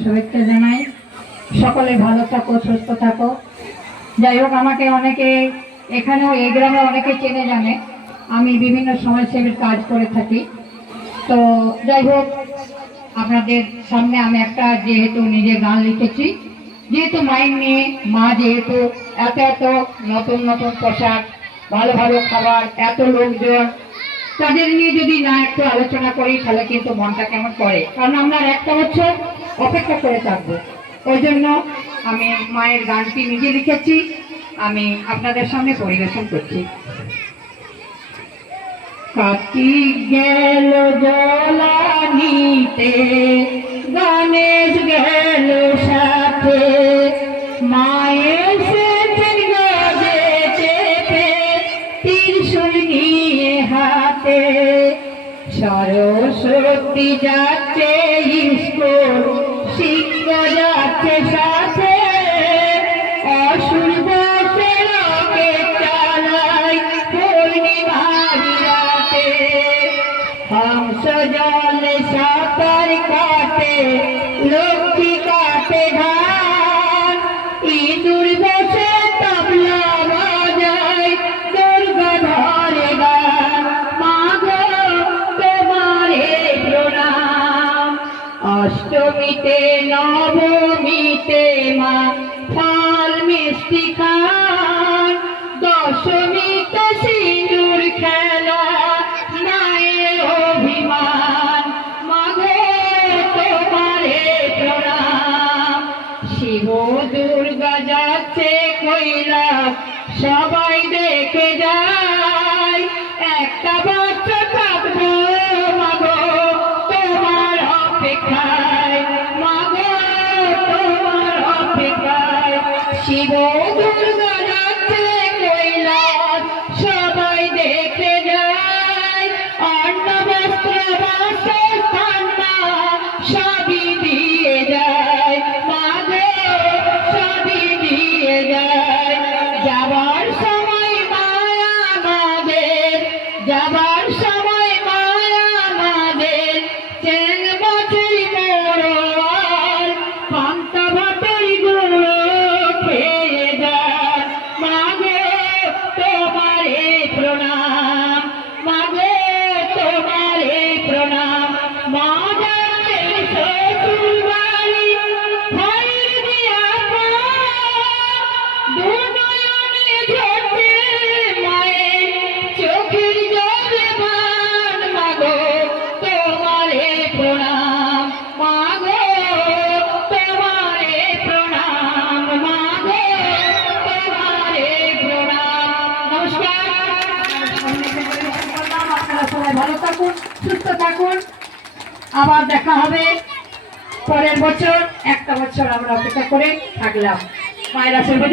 শুভেচ্ছা জানাই। সকলে ভালো থাকো, সুস্থ থাকো। যাই হোক, আমাকে অনেকে এখানেও এই গ্রামে অনেকে চেনে জানে, আমি বিভিন্ন সমাজসেবীর কাজ করে থাকি। তো যাই হোক, আপনাদের সামনে আমি একটা যেহেতু নিজে গান লিখেছি, যেহেতু মাইন্ড নিয়ে মা যেহেতু এত এত নতুন নতুন পোশাক, ভালো ভালো খাবার, এত লোকজন, তাদের নিয়ে যদি না একটু আলোচনা করি তাহলে কিন্তু মনটা কেমন করে, কারণ আমরা একটা বছর অপেক্ষা করে থাকবো। ওই জন্য আমি মায়ের গানটি নিজে লিখেছি, আমি আপনাদের সামনে পরিবেশন করছি। কার্তিক গেল জলানিতে, গণেশ গেল সাথে, মায়ের সেদিন গজে চেপে ত্রিশূল নিয়ে হাতে, সরস্বতী যাচ্ছে স্কুল, শিক্ষা যাচ্ছে সাথে, অসুর বসে লোকে চালায় পূর্ণিমার রাতে, হংস জলে সাঁতার কাটে, লক্ষ্মী কাটে ধান, ইঁদুর বসে তবলা বাজায়, দুর্গা ধরে গান। মা গো তোমারে প্রণাম। অষ্টমীতে নবমীতে মা ফল মিষ্টি খান, দশমীতে সিঁদুর খেলা মায়ের অভিমান। মা গো তোমারে প্রণাম। শিব দুর্গা যাচ্ছে কৈলাস, সবাই দেখে যায়, একটা বাচ্চা থাকবো মা গো তোমার অপেক্ষায়। মা গো তোমার অপেক্ষায়। শিব দুর্গা যাচ্ছে কৈলাস, সবাই দেখে যায়, অন্ন বস্ত্র বাসস্থান মা সবই দিয়ে যায়। মা গো সবই দিয়ে যায়। যাবার সময় মায়া আমাদের, যাবার সময় মায়া আমাদের, চেন বছরই মোড়ল, পান্তা ভাতের গুঁড়ো খেয়ে যায়। মা গো তোমারে প্রণাম। মা গো তোমারে প্রণাম। মা যাচ্ছে শ্বশুর বাড়ি, খৈর দিয়া পা, দুনয়নে ঝরছে মায়ের চোখের জলে বান। মা গো তোমারে প্রণাম। মা গো তোমারে প্রণাম। মা গো তোমারে প্রণাম। নমস্কার। আপনারা সবাই ভালো থাকুন, সুস্থ থাকুন। আবার দেখা হবে পরের বছর। একটা বছর আমরা অপেক্ষা করে থাকলাম। মায়ের আশীর্বাদ।